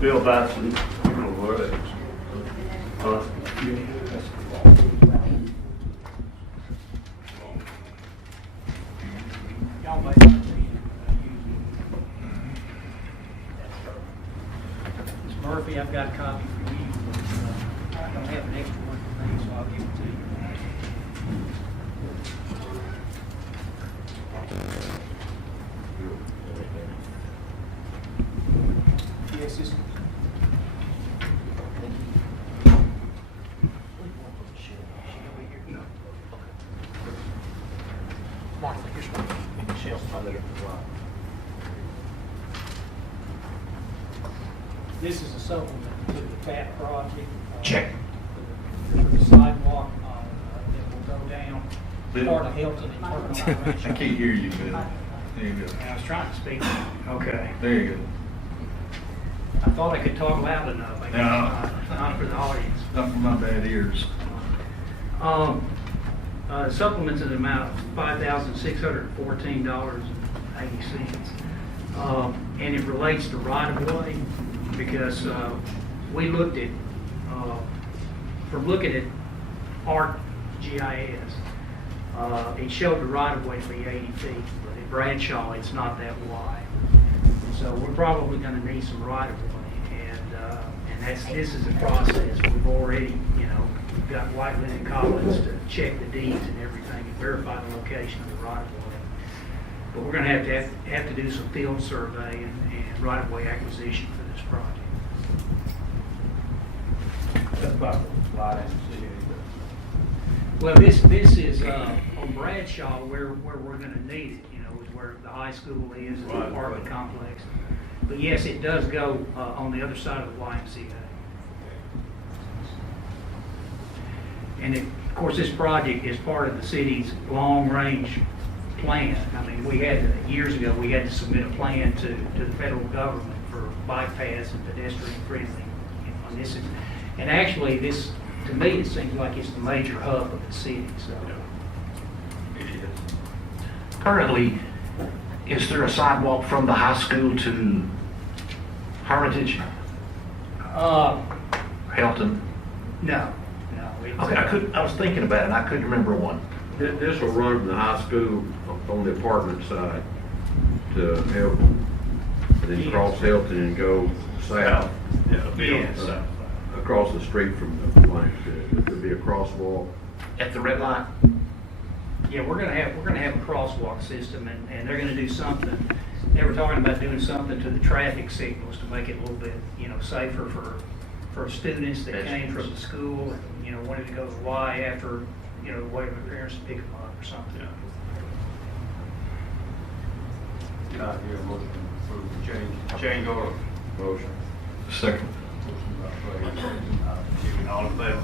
Bill Batson, you know where it is. Y'all may not need it. Ms. Murphy, I've got a copy for you. I don't have an extra one for me, so I'll give it to you. Yes, it's. Martha, here's one. Michelle's probably got the right. This is a supplement to the TAP project. Check. For the sidewalk that will go down part of Hilton and turn on Ranch. I can't hear you, Bill. There you go. I was trying to speak. Okay. There you go. I thought I could talk loud enough. I guess not for the audience. Not for my bad ears. Supplements in the amount of $5,614.80. And it relates to right-of-way because we looked at, from looking at ArcGIS, it showed the right-of-way to be 80 feet, but at Bradshaw, it's not that wide. So we're probably going to need some right-of-way, and this is a process. We've already, we've got Whiteland and Collins to check the deeds and everything and verify the location of the right-of-way. But we're going to have to do some field survey and right-of-way acquisition for this project. That's about the line in the city. Well, this is on Bradshaw where we're going to need it, is where the high school is, and the Right, apartment right. complex. But yes, it does go on the other side of the YMCA. And of course, this project is part of the city's long-range plan. I mean, years ago, we had to submit a plan to the federal government for bike paths and pedestrian-friendly. And actually, this, to me, it seems like it's the major hub of the city, so. It is. Currently, is there a sidewalk from the high school to Hermitage, Helton? No. it's, Okay, I was thinking about it, and I couldn't remember one. This will run from the high school on the apartment side to Hilton, and then cross Hilton and go south, Yeah, Bill. Yes. across the street from the plant. There'll be a crosswalk. At the red light? Yeah, we're gonna have a crosswalk system, and they're gonna do something. They were talking about doing something to the traffic signals to make it a little bit, safer for students that came from the school and, wanted to go to Y after, waiting for their parents to pick them up or something. Not here, motion for change order. Motion. Second. Motion by Ray, second, all in favor?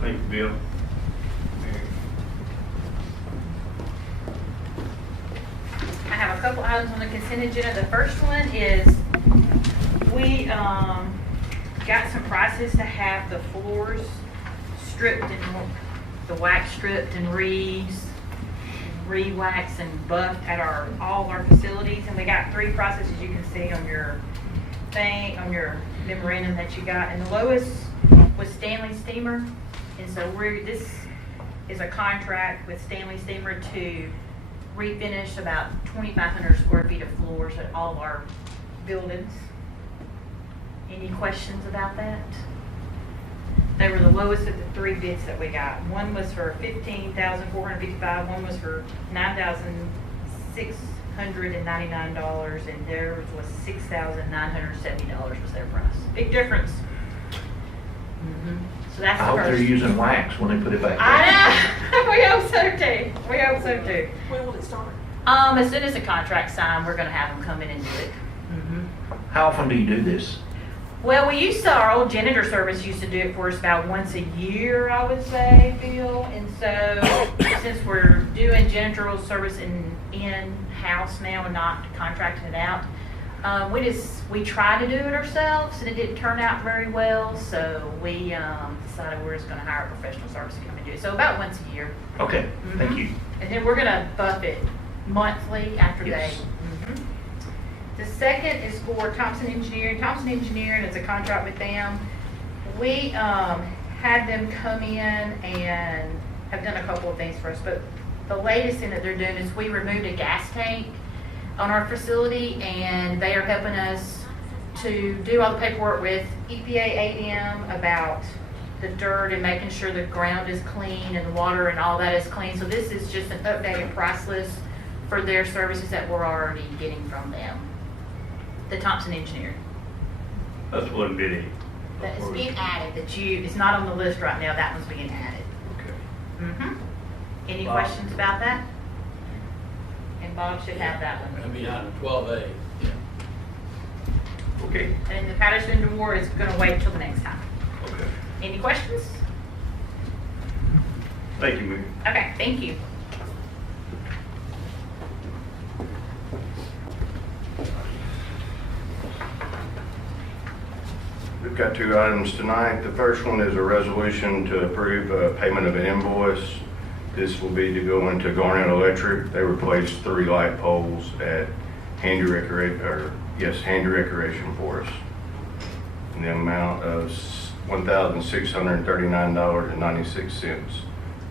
Thank you, Bill. I have a couple items on the consent agenda. The first one is we got some prices to have the floors stripped and the wax stripped and re-waxed and buffed at all our facilities, and we got 3 prices, as you can see on your on your memorandum that you got, and the lowest was Stanley Steamer, and so this is a contract with Stanley Steamer to refinish about 2,500 square feet of floors at all of our buildings. Any questions about that? They were the lowest of the 3 bids that we got. One was for $15,455, one was for $9,699, and theirs was $6,970 was their price. Big difference. So that's I the hope first. they're using wax when they put it back. I know. We hope so too. We hope so too. When will it start? As soon as the contract's signed, we're gonna have them come in and do it. How often do you do this? Well, our old janitor service used to do it for us about once a year, I would say, Bill. And so since we're doing janitorial service in-house now and not contracting it out, we tried to do it ourselves and it didn't turn out very well. So we decided we're just gonna hire a professional service to come and do it. So about once a year. Okay, thank you. And then we're gonna buff it monthly after Yes. they. The second is for Thompson Engineering. Thompson Engineering is a contract with them. We had them come in and have done a couple of things for us, but the latest thing that they're doing is we removed a gas tank on our facility, and they are helping us to do all the paperwork with EPA ADM about the dirt and making sure the ground is clean and the water and all that is clean. So this is just an updated price list for their services that we're already getting from them. The Thompson Engineering. That's one bidding. That is being added, it's not on the list right now, that one's being added. Okay. Any Bob. questions about that? And Bob should have that one. That'd be item 12A. Okay. And the Patterson Award is gonna wait till the next time. Okay. Any questions? Thank you, Mayor. Okay, thank you. We've got two items tonight. The first one is a resolution to approve payment of an invoice. This will be to go into Garnet Electric. They replaced 3 light poles at Handy Recreation for us. In the amount of $1,639.96,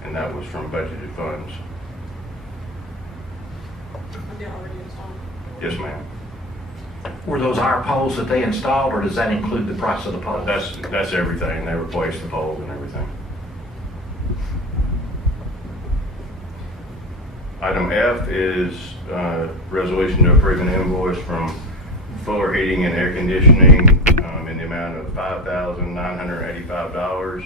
and that was from budgeted funds. Yes, ma'am. Were those our poles that they installed, or does that include the price of the poles? That's everything. They replaced the poles and everything. Item F is resolution to approve an invoice from Fuller Heating and Air Conditioning in the amount of $5,985,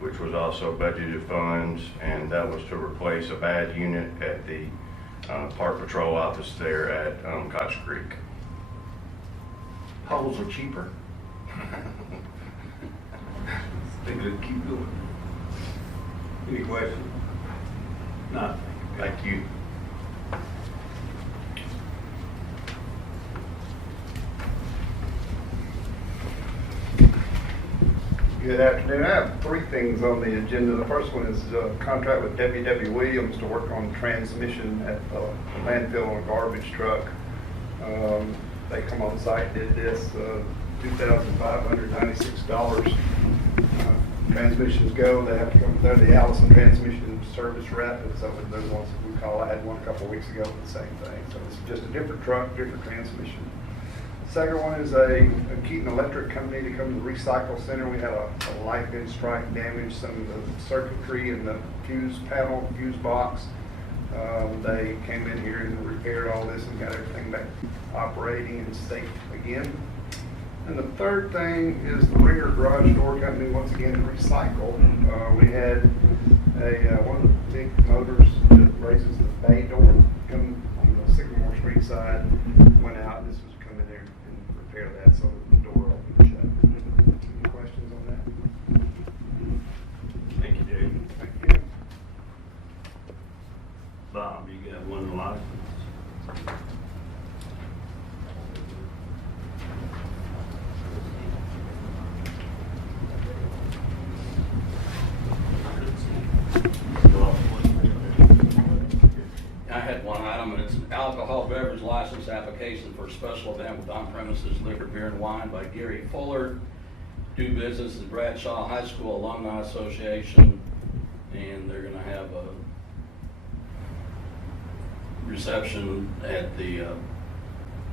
which was also budgeted funds, and that was to replace a bad unit at the Park Patrol office there at Koch Creek. Poles are cheaper. They good, keep going. Any questions? Nothing. Thank you. Good afternoon. I have 3 things on the agenda. The first one is a contract with W.W. Williams to work on transmission at the landfill on a garbage truck. They come on site, did this, $2,596. Transmissions go, they have to come, they're the Allison Transmission Service Rep, and so they're the ones that we call. I had one a couple of weeks ago with the same thing. So it's just a different truck, different transmission. Second one is a Keaton Electric company to come to the recycle center. We had a light bin strike damage some of the circuitry in the fuse panel, fuse box. They came in here and repaired all this and got everything back operating and safe again. And the third thing is the Ringer Garage Door Company, once again, to recycle. We had one of the big motors that raises the bay door come on the Sycamore Street side, went out. This was come in there and repair that so the door opened and shut. Any questions on that? Thank you, Dave. Thank you. Bob, you got one license? I had one item, and it's an alcohol beverage license application for a special event with on-premises liquor, beer, and wine by Gary Fuller. Do business as Bradshaw High School Alumni Association, and they're gonna have a reception at the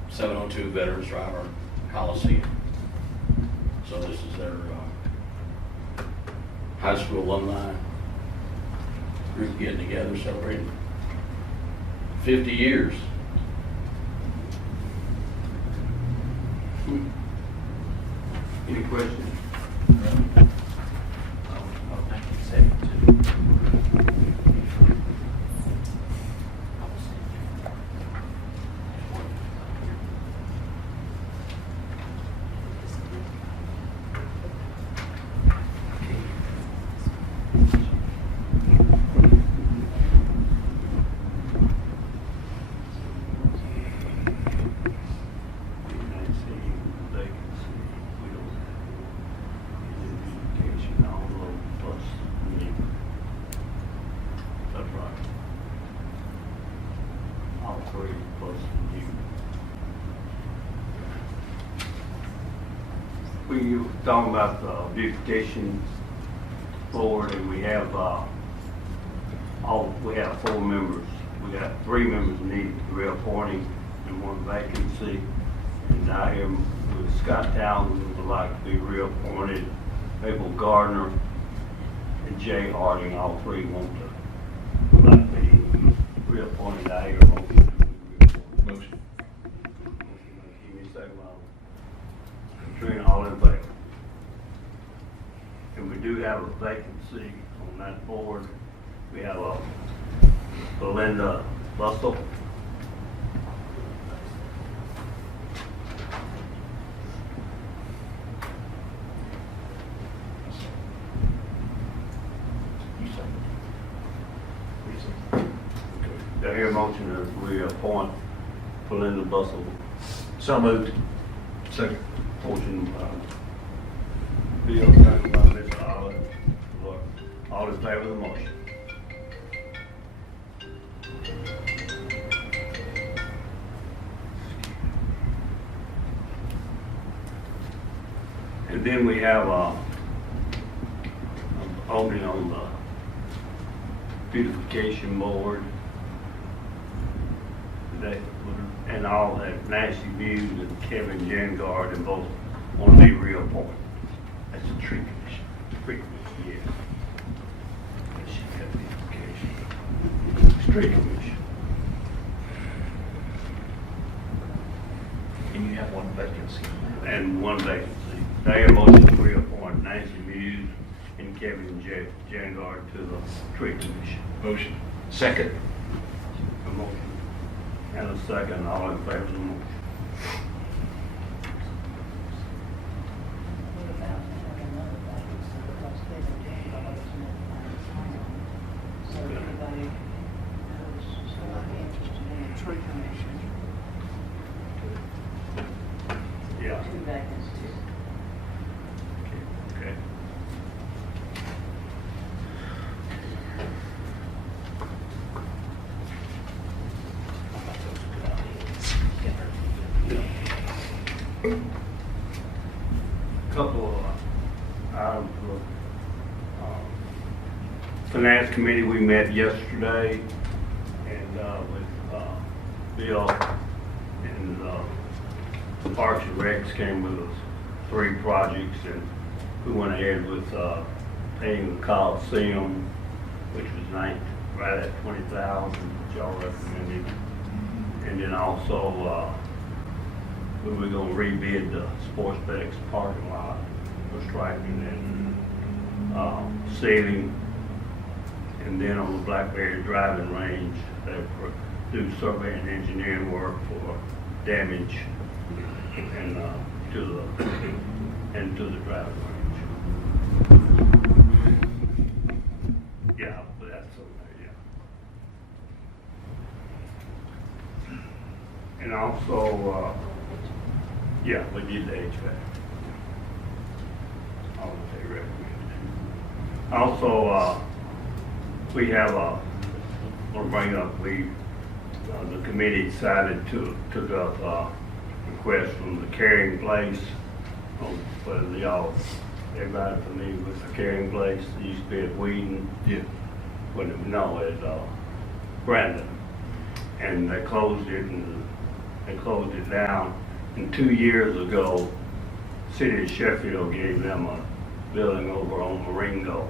702 Veterans Drive Coliseum. So this is their high school alumni group getting together, celebrating 50 years. Any questions? we were talking about the beautification board, and we have, we have 4 members. We got 3 members need reappointing and 1 vacancy. And I am with Scott Townsend would like to be reappointed, Abel Gardner and Jay Harding, all 3 want to, would like to be reappointed. I hear a motion. Motion. Give me a second, Katrina, all in favor? And we do have a vacancy on that board. We have a Belinda Bustle. Do I hear a motion that we appoint Belinda Bustle? So moved. Second. Motion, Bill, second by Mr. Oliver. Lord, all in favor of the motion? And then we have, opening on the beautification board. That, and all that Nancy Muse and Kevin Jengard and both want to be reappointed. That's a tree commission. Tree commission, yes. She got beautification. Tree commission. And you have 1 vacancy. And 1 vacancy. They have motion to reappoint Nancy Muse and Kevin Jengard to the tree commission. Motion. Second. A motion and a second, all in favor of the motion. Yeah. Okay. Couple of items for Finance Committee. We met yesterday and with Bill and Parks and Recs came with us 3 projects, and we went ahead with painting the Coliseum, which was right at $20,000, which y'all recommended. And then also we were gonna rebid the Sports Specs parking lot for striping and sealing. And then on the Blackberry driving range, they do survey and engineering work for damage and to the driving range. Yeah, but that's okay, yeah. And also, yeah, we did the HVAC. All that they recommended. Also, we have we'll bring up, the committee decided took up request from the Carrying Place. Whether everybody familiar with the Carrying Place? It used to be at Whedon. Yeah. At Brandon. And they closed it down. And 2 years ago, City of Sheffield gave them a building over on Marengo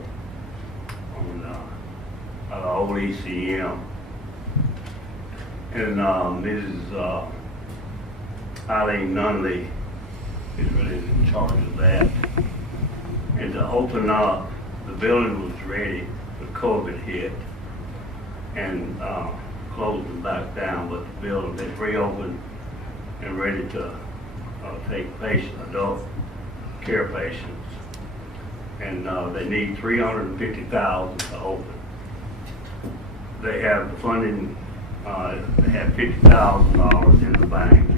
on old ECM. And Mrs. Eileen Nunley is really in charge of that. And to open up, the building was ready, but COVID hit and closed it back down, but the building is reopened and ready to take adult care patients. And they need $350,000 to open. They have the funding, they have $50,000 in the bank.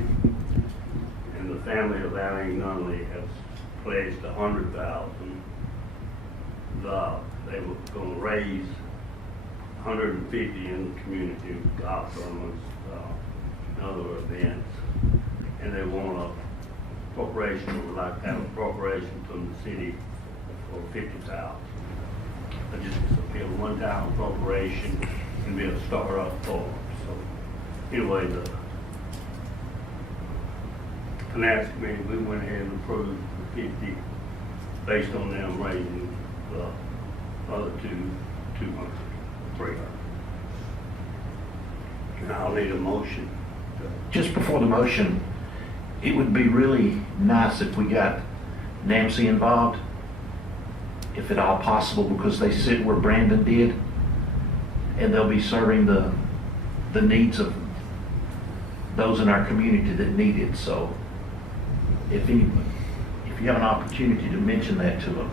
And the family of Eileen Nunley has pledged $100,000. They were going to raise $150,000 in the community with golf tournaments and other events. And they want appropriation, would like to have appropriation from the city for $50,000. I just feel one-time appropriation can be a start-up for them. So anyway, the finance committee, we went ahead and approved the 50 based on them raising the other 200, 300. And I'll need a motion. Just before the motion, it would be really nice if we got NAMC involved, if at all possible, because they sit where Brandon did, and they'll be serving the needs of those in our community that need it. So if you have an opportunity to mention that to them,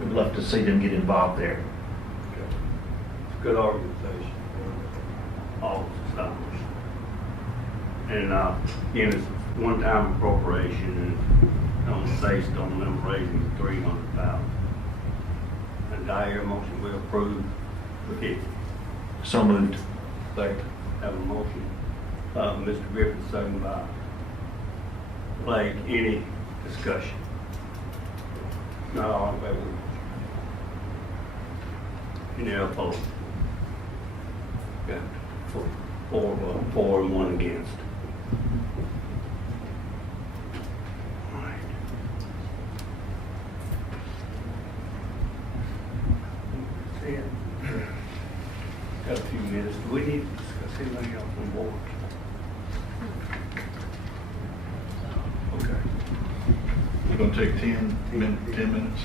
we'd love to see them get involved there. It's a good organization. All established. And again, it's a one-time appropriation and based on them raising $300,000. And I hear a motion we approve the 50. So moved. Second. Have a motion. Mr. Griffin, second by Blake. Any discussion? Not all in favor? Any opposed? Got four and one against. All right. That's it. Got a few minutes. Do we need to discuss anything else on board? Okay. We're gonna take 10 minutes.